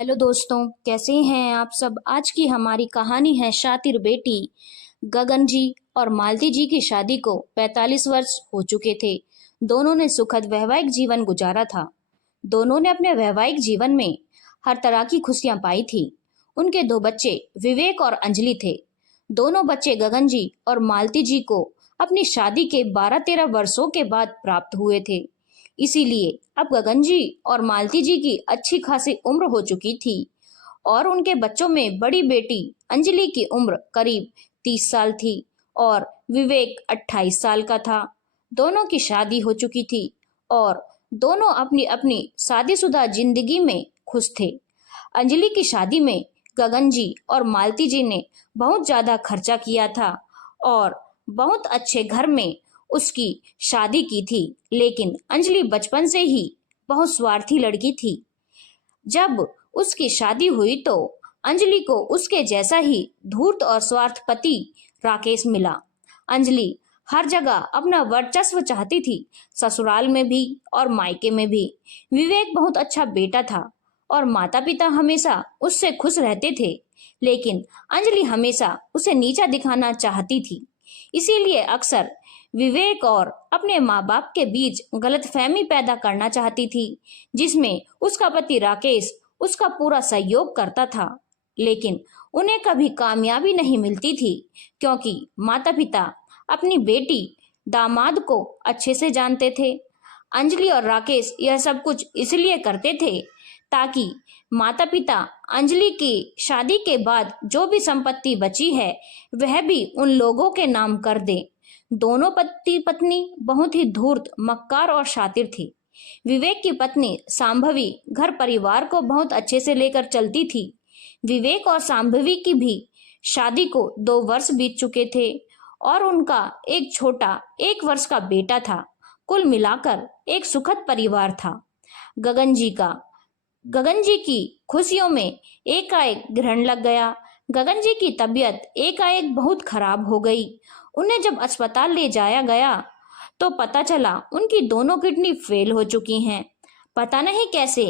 Hello दोस्तों, कैसे हैं आप सब। आज की हमारी कहानी है शातिर बेटी। गगन जी और मालती जी की शादी को 45 वर्ष हो चुके थे। दोनों ने सुखद वैवाहिक जीवन गुजारा था। दोनों ने अपने वैवाहिक जीवन में हर तरह की खुशियां पाई थी। उनके दो बच्चे विवेक और अंजलि थे। दोनों बच्चे गगन जी और मालती जी को अपनी शादी के 12-13 वर्षों के बाद प्राप्त हुए थे। इसीलिए अब गगन जी और मालती जी की अच्छी खासी उम्र हो चुकी थी और उनके बच्चों में बड़ी बेटी अंजलि की उम्र करीब 30 साल थी और विवेक 28 साल का था। दोनों की शादी हो चुकी थी और दोनों अपनी अपनी शादीशुदा जिंदगी में खुश थे। अंजलि की शादी में गगन जी और मालती जी ने बहुत ज्यादा खर्चा किया था और बहुत अच्छे घर में उसकी शादी की थी। लेकिन अंजलि बचपन से ही बहुत स्वार्थी लड़की थी। जब उसकी शादी हुई तो अंजलि को उसके जैसा ही धूर्त और स्वार्थ पति राकेश मिला। अंजलि हर जगह अपना वर्चस्व चाहती थी, ससुराल में भी और मायके में भी। विवेक बहुत अच्छा बेटा था और माता पिता हमेशा उससे खुश रहते थे, लेकिन अंजलि हमेशा उसे नीचा दिखाना चाहती थी। इसीलिए अक्सर विवेक और अपने माँ बाप के बीच गलतफहमी पैदा करना चाहती थी, जिसमें उसका पति राकेश उसका पूरा सहयोग करता था। लेकिन उन्हें कभी कामयाबी नहीं मिलती थी, क्योंकि माता पिता अपनी बेटी दामाद को अच्छे से जानते थे। अंजलि और राकेश यह सब कुछ इसलिए करते थे ताकि माता पिता अंजलि की शादी के बाद जो भी संपत्ति बची है वह भी उन लोगों के नाम कर दे। दोनों पति पत्नी बहुत ही धूर्त, मक्कार और शातिर थी। विवेक की पत्नी सांभवी घर परिवार को बहुत अच्छे से लेकर चलती थी। विवेक और सांभवी की भी शादी को 2 वर्ष बीत चुके थे और उनका एक छोटा 1 वर्ष का बेटा था। कुल मिलाकर एक सुखद परिवार था। गगन जी का गगन जी की खुशियों में एकाएक ग्रहण लग गया। गगन जी की तबीयत एकाएक बहुत खराब हो गई। उन्हें जब अस्पताल ले जाया गया तो पता चला उनकी दोनों किडनी फेल हो चुकी हैं। पता नहीं कैसे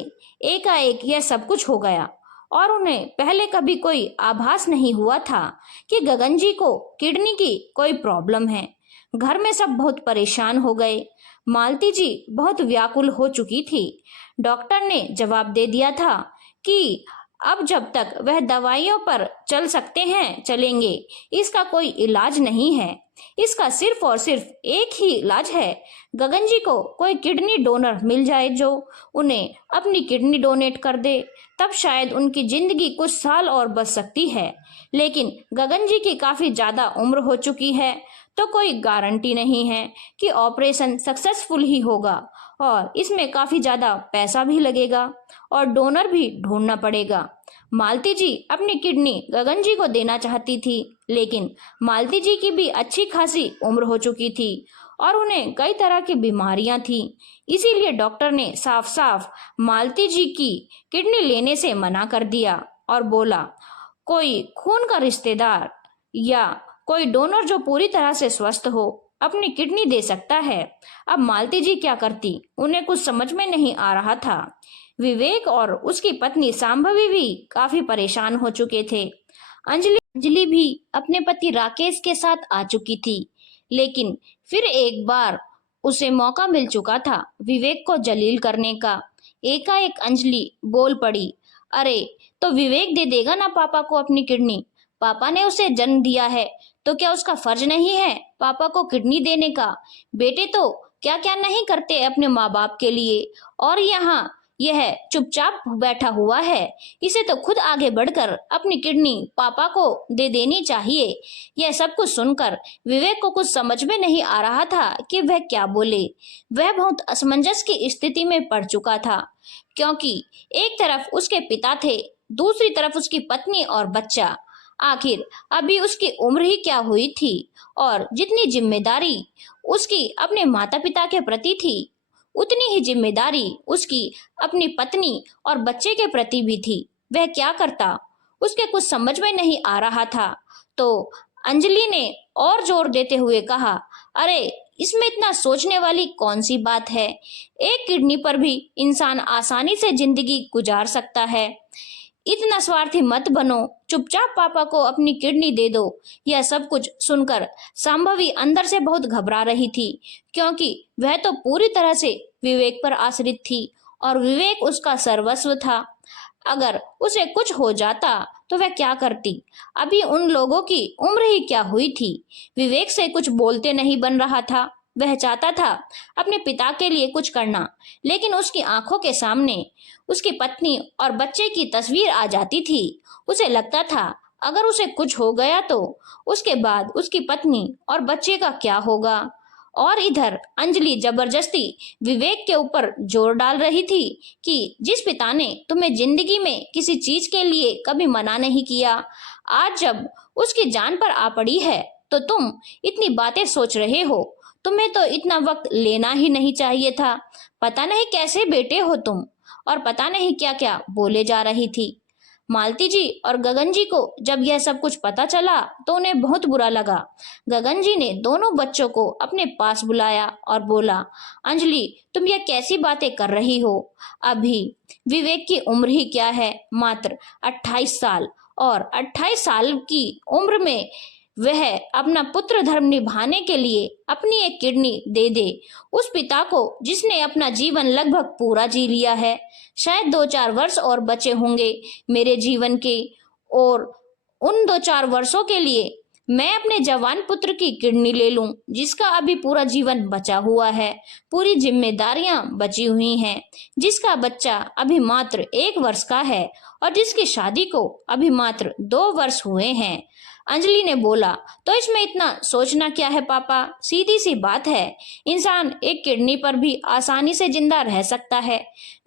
एकाएक यह सब कुछ हो गया और उन्हें पहले कभी कोई आभास नहीं हुआ था कि गगन जी को किडनी की कोई प्रॉब्लम है। घर में सब बहुत परेशान हो गए। मालती जी बहुत व्याकुल हो चुकी थी। डॉक्टर ने जवाब दे दिया था कि अब जब तक वह दवाइयों पर चल सकते हैं चलेंगे, इसका कोई इलाज नहीं है। इसका सिर्फ और सिर्फ एक ही इलाज है, गगन जी को कोई किडनी डोनर मिल जाए जो उन्हें अपनी किडनी डोनेट कर दे, तब शायद उनकी जिंदगी कुछ साल और बच सकती है। लेकिन गगन जी की काफी ज्यादा उम्र हो चुकी है, तो कोई गारंटी नहीं है कि ऑपरेशन सक्सेसफुल ही होगा और इसमें काफी ज्यादा पैसा भी लगेगा और डोनर भी ढूंढना पड़ेगा। मालती जी अपनी किडनी गगन जी को देना चाहती थी, लेकिन मालती जी की भी अच्छी खासी उम्र हो चुकी थी और उन्हें कई तरह की बीमारियां थी। इसीलिए डॉक्टर ने साफ साफ मालती जी की किडनी लेने से मना कर दिया और बोला कोई खून का रिश्तेदार या कोई डोनर जो पूरी तरह से स्वस्थ हो अपनी किडनी दे सकता है। अब मालती जी क्या करती, उन्हें कुछ समझ में नहीं आ रहा था। विवेक और उसकी पत्नी सांभवी भी काफी परेशान हो चुके थे। अंजलि भी अपने पति राकेश के साथ आ चुकी थी, लेकिन फिर एक बार उसे मौका मिल चुका था विवेक को जलील करने का। एकाएक अंजलि बोल पड़ी, अरे तो विवेक दे देगा ना पापा को अपनी किडनी। पापा ने उसे जन्म दिया है तो क्या उसका फर्ज नहीं है पापा को किडनी देने का। बेटे तो क्या क्या नहीं करते अपने माँ बाप के लिए, और यहाँ यह चुपचाप बैठा हुआ है। इसे तो खुद आगे बढ़कर अपनी किडनी पापा को दे देनी चाहिए। यह सब कुछ सुनकर विवेक को कुछ समझ में नहीं आ रहा था कि वह क्या बोले। वह बहुत असमंजस की स्थिति में पड़ चुका था, क्योंकि एक तरफ उसके पिता थे, दूसरी तरफ उसकी पत्नी और बच्चा। आखिर अभी उसकी उम्र ही क्या हुई थी और जितनी जिम्मेदारी उसकी अपने माता पिता के प्रति थी उतनी ही जिम्मेदारी उसकी अपनी पत्नी और बच्चे के प्रति भी थी। वह क्या करता, उसके कुछ समझ में नहीं आ रहा था। तो अंजलि ने और जोर देते हुए कहा, अरे इसमें इतना सोचने वाली कौन सी बात है। एक किडनी पर भी इंसान आसानी से जिंदगी गुजार सकता है। इतना स्वार्थी मत बनो, चुपचाप पापा को अपनी किडनी दे दो। यह सब कुछ सुनकर संभवी अंदर से बहुत घबरा रही थी, क्योंकि वह तो पूरी तरह से विवेक पर आश्रित थी और विवेक उसका सर्वस्व था। अगर उसे कुछ हो जाता तो वह क्या करती? अभी उन लोगों की उम्र ही क्या हुई थी? विवेक से कुछ बोलते नहीं बन रहा था। वह चाहता था अपने पिता के लिए कुछ करना, लेकिन उसकी आंखों के सामने उसकी पत्नी और बच्चे की तस्वीर आ जाती थी। उसे लगता था अगर उसे कुछ हो गया तो उसके बाद उसकी पत्नी और बच्चे का क्या होगा। और इधर अंजलि जबरदस्ती विवेक के ऊपर जोर डाल रही थी कि जिस पिता ने तुम्हें जिंदगी में किसी चीज के लिए कभी मना नहीं किया, आज जब उसकी जान पर आ पड़ी है तो तुम इतनी बातें सोच रहे हो। तुम्हें तो इतना वक्त लेना ही नहीं चाहिए था। पता नहीं कैसे बेटे हो तुम, और पता नहीं क्या क्या बोले जा रही थी। मालती जी और गगन जी को जब यह सब कुछ पता चला तो उन्हें बहुत बुरा लगा। गगन जी ने दोनों बच्चों को अपने पास बुलाया और बोला, अंजलि तुम यह कैसी बातें कर रही हो? अभी विवेक की उम्र ही क्या है, मात्र 28 साल, और 28 साल की उम्र में वह अपना पुत्र धर्म निभाने के लिए अपनी एक किडनी दे दे उस पिता को जिसने अपना जीवन लगभग पूरा जी लिया है। शायद 2-4 वर्ष और बचे होंगे मेरे जीवन के, और उन 2-4 वर्षों के लिए मैं अपने जवान पुत्र की किडनी ले लूं जिसका अभी पूरा जीवन बचा हुआ है, पूरी जिम्मेदारियां बची हुई हैं, जिसका बच्चा अभी मात्र 1 वर्ष का है और जिसकी शादी को अभी मात्र 2 वर्ष हुए हैं। अंजलि ने बोला, तो इसमें इतना सोचना क्या है पापा? सीधी सी बात है, इंसान एक किडनी पर भी आसानी से जिंदा रह सकता है।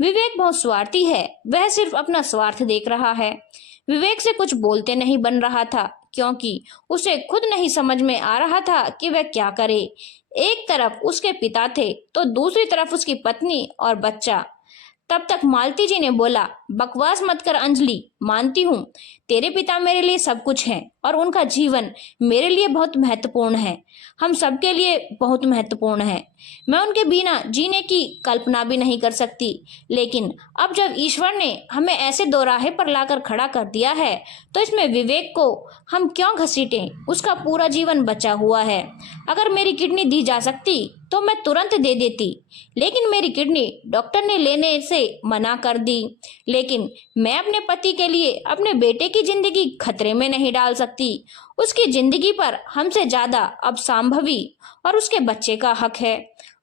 विवेक बहुत स्वार्थी है, वह सिर्फ अपना स्वार्थ देख रहा है। विवेक से कुछ बोलते नहीं बन रहा था, क्योंकि उसे खुद नहीं समझ में आ रहा था कि वह क्या करे। एक तरफ उसके पिता थे तो दूसरी तरफ उसकी पत्नी और बच्चा। तब तक मालती जी ने बोला, बकवास मत कर अंजलि, मानती हूँ तेरे पिता मेरे लिए सब कुछ हैं और उनका जीवन मेरे लिए बहुत महत्वपूर्ण है, हम सबके लिए बहुत महत्वपूर्ण है। मैं उनके बिना जीने की कल्पना भी नहीं कर सकती। लेकिन अब जब ईश्वर ने हमें ऐसे दोराहे पर लाकर खड़ा कर दिया है तो इसमें विवेक को हम क्यों घसीटें? उसका पूरा जीवन बचा हुआ है। अगर मेरी किडनी दी जा सकती तो मैं तुरंत दे देती, लेकिन मेरी किडनी डॉक्टर ने लेने से मना कर दी। लेकिन मैं अपने पति के लिए अपने बेटे की जिंदगी खतरे में नहीं डाल सकती। उसकी जिंदगी पर हमसे ज्यादा अब संभवी और उसके बच्चे का हक है।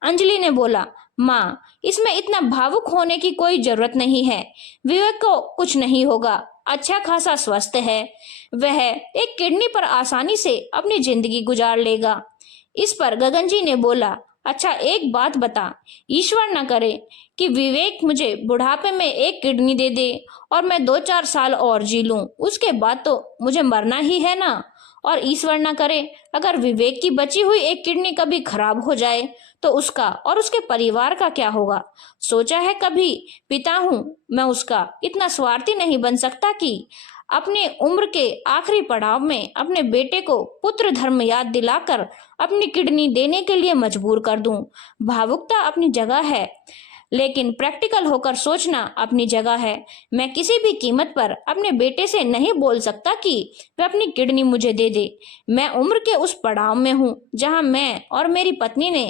अंजलि ने बोला, माँ इसमें इतना भावुक होने की कोई जरूरत नहीं है। विवेक को कुछ नहीं होगा, अच्छा खासा स्वस्थ है, वह एक किडनी पर आसानी से अपनी जिंदगी गुजार लेगा। इस पर गगन जी ने बोला, अच्छा एक बात बता, ईश्वर न करे कि विवेक मुझे बुढ़ापे में एक किडनी दे दे और मैं 2-4 साल और जी लूं, उसके बाद तो मुझे मरना ही है ना। और ईश्वर न करे अगर विवेक की बची हुई एक किडनी कभी खराब हो जाए तो उसका और उसके परिवार का क्या होगा? सोचा है कभी? पिता हूं मैं उसका, इतना स्वार्थी नहीं बन सकता कि अपने उम्र के आखिरी पड़ाव में अपने बेटे को पुत्र धर्म याद दिलाकर अपनी किडनी देने के लिए मजबूर कर दूं। भावुकता अपनी जगह है, लेकिन प्रैक्टिकल होकर सोचना अपनी जगह है। मैं किसी भी कीमत पर अपने बेटे से नहीं बोल सकता कि वह अपनी किडनी मुझे दे दे। मैं उम्र के उस पड़ाव में हूँ जहाँ मैं और मेरी पत्नी ने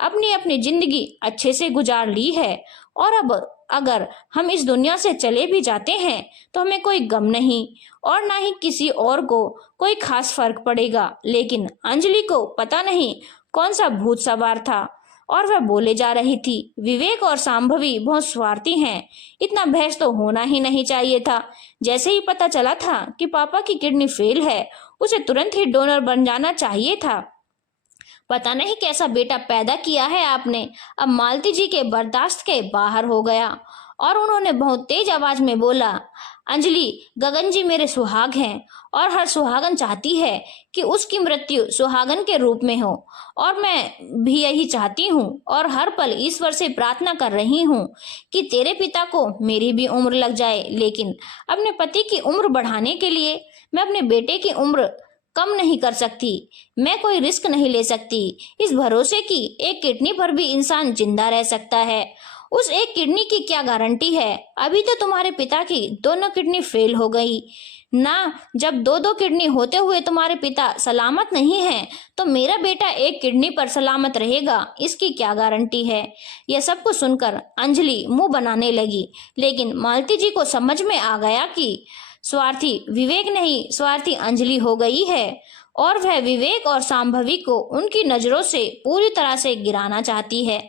अपनी अपनी जिंदगी अच्छे से गुजार ली है, और अब अगर हम इस दुनिया से चले भी जाते हैं तो हमें कोई गम नहीं और ना ही किसी और को कोई खास फर्क पड़ेगा। लेकिन अंजलि को पता नहीं कौन सा भूत सवार था और वह बोले जा रही थी, विवेक और सांभवी बहुत स्वार्थी हैं, इतना बहस तो होना ही नहीं चाहिए था। जैसे ही पता चला था कि पापा की किडनी फेल है, उसे तुरंत ही डोनर बन जाना चाहिए था। पता नहीं कैसा बेटा पैदा किया है आपने। अब मालती जी के बर्दाश्त के बाहर हो गया और उन्होंने बहुत तेज आवाज में बोला, अंजलि गगन जी मेरे सुहाग हैं और हर सुहागन चाहती है कि उसकी मृत्यु सुहागन के रूप में हो, और मैं भी यही चाहती हूँ और हर पल ईश्वर से प्रार्थना कर रही हूँ कि तेरे पिता को मेरी भी उम्र लग जाए। लेकिन अपने पति की उम्र बढ़ाने के लिए मैं अपने बेटे की उम्र कम नहीं कर सकती। मैं कोई रिस्क नहीं ले सकती इस भरोसे कि एक किडनी पर भी इंसान जिंदा रह सकता है। उस एक किडनी की क्या गारंटी है? अभी तो तुम्हारे पिता की दोनों किडनी फेल हो गई ना। जब दो दो किडनी होते हुए तुम्हारे पिता सलामत नहीं है, तो मेरा बेटा एक किडनी पर सलामत रहेगा, इसकी क्या गारंटी है? यह सब कुछ सुनकर अंजलि मुंह बनाने लगी, लेकिन मालती जी को समझ में आ गया कि स्वार्थी विवेक नहीं, स्वार्थी अंजलि हो गई है और वह विवेक और सांभवी को उनकी नजरों से पूरी तरह से गिराना चाहती है।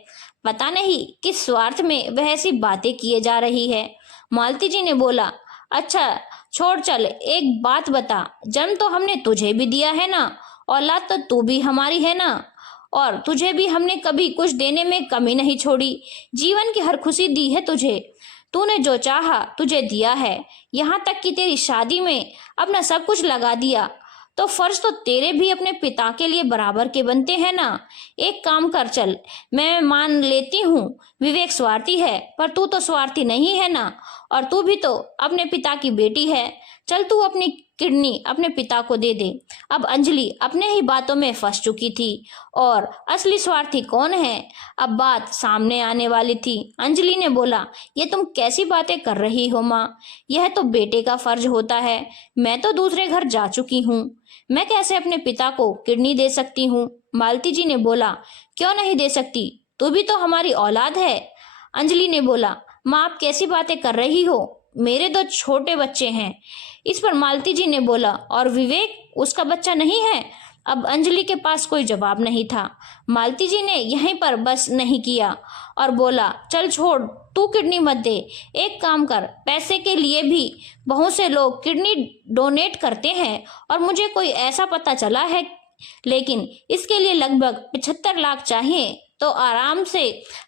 पता नहीं किस स्वार्थ में वह ऐसी बातें किए जा रही है। मालती जी ने बोला, अच्छा छोड़, चल एक बात बता, जन्म तो हमने तुझे भी दिया है ना, औलाद तो तू भी हमारी है ना, और तुझे भी हमने कभी कुछ देने में कमी नहीं छोड़ी। जीवन की हर खुशी दी है तुझे, तूने जो चाहा तुझे दिया है, यहाँ तक कि तेरी शादी में अपना सब कुछ लगा दिया। तो फर्ज तो तेरे भी अपने पिता के लिए बराबर के बनते हैं ना। एक काम कर, चल मैं मान लेती हूँ विवेक स्वार्थी है, पर तू तो स्वार्थी नहीं है ना, और तू भी तो अपने पिता की बेटी है। चल तू अपनी किडनी अपने पिता को दे दे। अब अंजलि अपने ही बातों में फंस चुकी थी और असली स्वार्थी कौन है अब बात सामने आने वाली थी। अंजलि ने बोला, ये तुम कैसी बातें कर रही हो माँ, यह तो बेटे का फर्ज होता है। मैं तो दूसरे घर जा चुकी हूँ, मैं कैसे अपने पिता को किडनी दे सकती हूँ? मालती जी ने बोला, क्यों नहीं दे सकती, तू भी तो हमारी औलाद है। अंजलि ने बोला, माँ आप कैसी बातें कर रही हो, मेरे दो छोटे बच्चे हैं। इस पर मालती जी ने बोला, और विवेक उसका बच्चा नहीं है? अब अंजलि के पास कोई जवाब नहीं था। मालती जी ने यहीं पर बस नहीं किया और बोला, चल छोड़, तू किडनी मत दे। एक काम कर, पैसे के लिए भी बहुत से लोग किडनी डोनेट करते हैं और मुझे कोई ऐसा पता चला है, लेकिन इसके लिए लगभग 75 लाख चाहिए, तो आराम से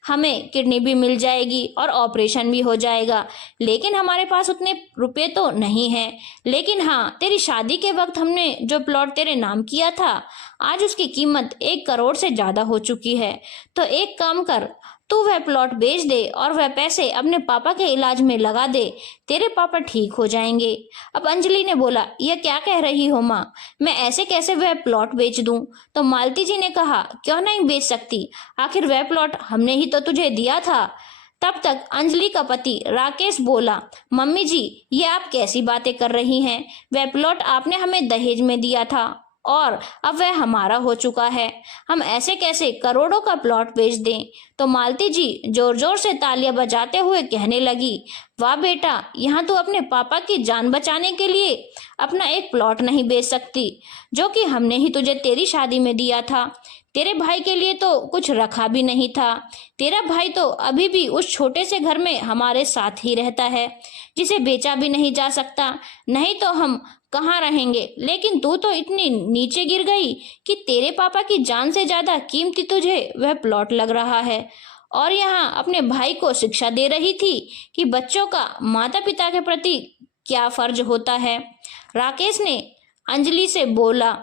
हमें किडनी भी मिल जाएगी और ऑपरेशन भी हो जाएगा। लेकिन हमारे पास उतने रुपए तो नहीं हैं। लेकिन हाँ, तेरी शादी के वक्त हमने जो प्लॉट तेरे नाम किया था, आज उसकी कीमत 1 करोड़ से ज्यादा हो चुकी है। तो एक काम कर, तू वह प्लॉट बेच दे और वह पैसे अपने पापा के इलाज में लगा दे, तेरे पापा ठीक हो जाएंगे। अब अंजलि ने बोला, यह क्या कह रही हो माँ, मैं ऐसे कैसे वह प्लॉट बेच दूं? तो मालती जी ने कहा, क्यों नहीं बेच सकती, आखिर वह प्लॉट हमने ही तो तुझे दिया था। तब तक अंजलि का पति राकेश बोला, मम्मी जी ये आप कैसी बातें कर रही हैं, वह प्लॉट आपने हमें दहेज में दिया था और अब वह हमारा हो चुका है, हम ऐसे कैसे करोड़ों का प्लॉट बेच दें? तो मालती जी जोर जोर से तालियां बजाते हुए कहने लगी, वाह बेटा, यहाँ तो अपने पापा की जान बचाने के लिए अपना एक प्लॉट नहीं बेच सकती, जो कि हमने ही तुझे तेरी शादी में दिया था। तेरे भाई के लिए तो कुछ रखा भी नहीं था। तेरा भाई तो अभी भी उस छोटे से घर में हमारे साथ ही रहता है, जिसे बेचा भी नहीं जा सकता, नहीं तो हम कहाँ रहेंगे। लेकिन तू तो इतनी नीचे गिर गई कि तेरे पापा की जान से ज्यादा कीमती तुझे वह प्लॉट लग रहा है, और यहाँ अपने भाई को शिक्षा दे रही थी कि बच्चों का माता पिता के प्रति क्या फर्ज होता है। राकेश ने अंजलि से बोला,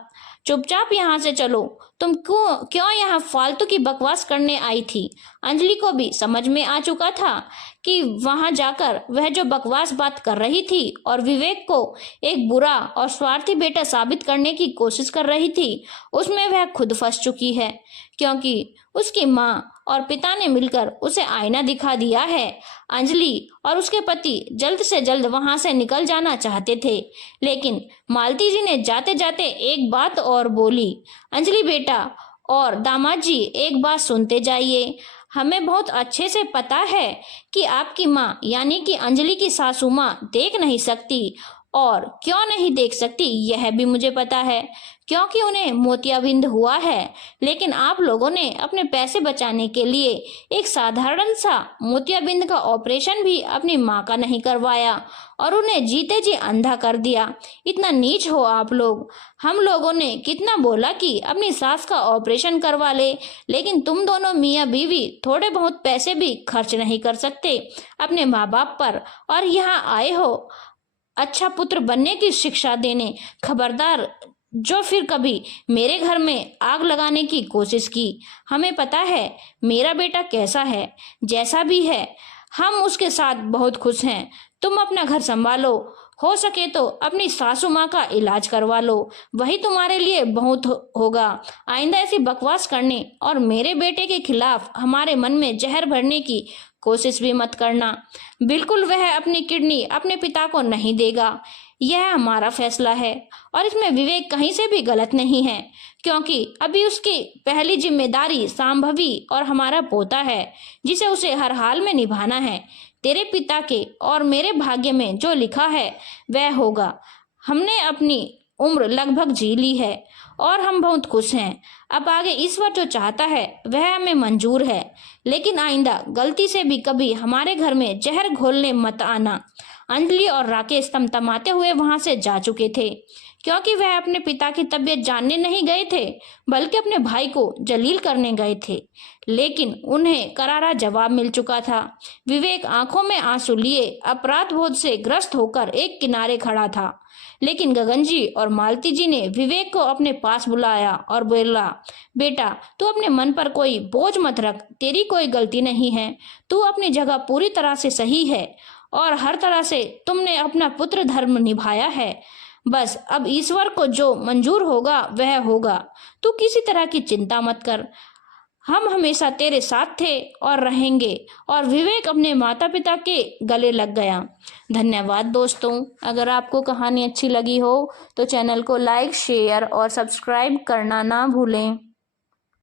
चुपचाप यहाँ से चलो, तुम क्यों यहाँ फालतू की बकवास करने आई थी? अंजलि को भी समझ में आ चुका था कि वहां जाकर वह जो बकवास बात कर रही थी और विवेक को एक बुरा और स्वार्थी बेटा साबित करने की कोशिश कर रही थी, उसमें वह खुद फंस चुकी है, क्योंकि उसकी माँ और पिता ने मिलकर उसे आईना दिखा दिया है। अंजलि और उसके पति जल्द से जल्द वहां से निकल जाना चाहते थे, लेकिन मालती जी ने जाते जाते एक बात और बोली, अंजलि बेटा और दामाद जी एक बात सुनते जाइए। हमें बहुत अच्छे से पता है कि आपकी माँ यानी कि अंजलि की सासू माँ देख नहीं सकती, और क्यों नहीं देख सकती यह भी मुझे पता है, क्योंकि उन्हें मोतियाबिंद हुआ है। लेकिन आप लोगों ने अपने पैसे बचाने के लिए एक साधारण सा मोतियाबिंद का ऑपरेशन भी अपनी माँ का नहीं करवाया और उन्हें जीते जी अंधा कर दिया। इतना नीच हो आप लोग। हम लोगों ने कितना बोला कि अपनी सास का ऑपरेशन करवा ले, लेकिन तुम दोनों मियाँ बीवी थोड़े बहुत पैसे भी खर्च नहीं कर सकते अपने माँ बाप पर, और यहाँ आए हो अच्छा पुत्र बनने की शिक्षा देने। खबरदार जो फिर कभी मेरे घर में आग लगाने की कोशिश की। हमें पता है मेरा बेटा कैसा है, जैसा भी है हम उसके साथ बहुत खुश हैं। तुम अपना घर संभालो, हो सके तो अपनी सासू माँ का इलाज करवा लो, वही तुम्हारे लिए बहुत होगा। आइंदा ऐसी बकवास करने और मेरे बेटे के खिलाफ हमारे मन में जहर भरने की कोशिश भी मत करना। बिल्कुल वह अपनी किडनी अपने पिता को नहीं देगा, यह हमारा फैसला है और इसमें विवेक कहीं से भी गलत नहीं है, क्योंकि अभी उसकी पहली जिम्मेदारी सांभवी और हमारा पोता है, जिसे उसे हर हाल में निभाना है। तेरे पिता के और मेरे भाग्य में जो लिखा है वह होगा। हमने अपनी उम्र लगभग जी ली है और हम बहुत खुश हैं। अब आगे ईश्वर जो चाहता है वह हमें मंजूर है, लेकिन आइंदा गलती से भी कभी हमारे घर में जहर घोलने मत आना। अंजलि और राकेश तमतमाते हुए वहां से जा चुके थे, क्योंकि वह अपने पिता की तबीयत जानने नहीं गए थे, बल्कि अपने भाई को जलील करने गए थे। लेकिन उन्हें करारा जवाब मिल चुका था। विवेक आंखों में आंसू लिए अपराध बोध से ग्रस्त होकर एक किनारे खड़ा था, लेकिन गगन जी और मालती जी ने विवेक को अपने पास बुलाया और बोला, बेटा तू अपने मन पर कोई बोझ मत रख, तेरी कोई गलती नहीं है, तू अपनी जगह पूरी तरह से सही है और हर तरह से तुमने अपना पुत्र धर्म निभाया है। बस अब ईश्वर को जो मंजूर होगा वह होगा, तू किसी तरह की चिंता मत कर, हम हमेशा तेरे साथ थे और रहेंगे। और विवेक अपने माता पिता के गले लग गया। धन्यवाद दोस्तों। अगर आपको कहानी अच्छी लगी हो तो चैनल को लाइक, शेयर और सब्सक्राइब करना ना भूलें।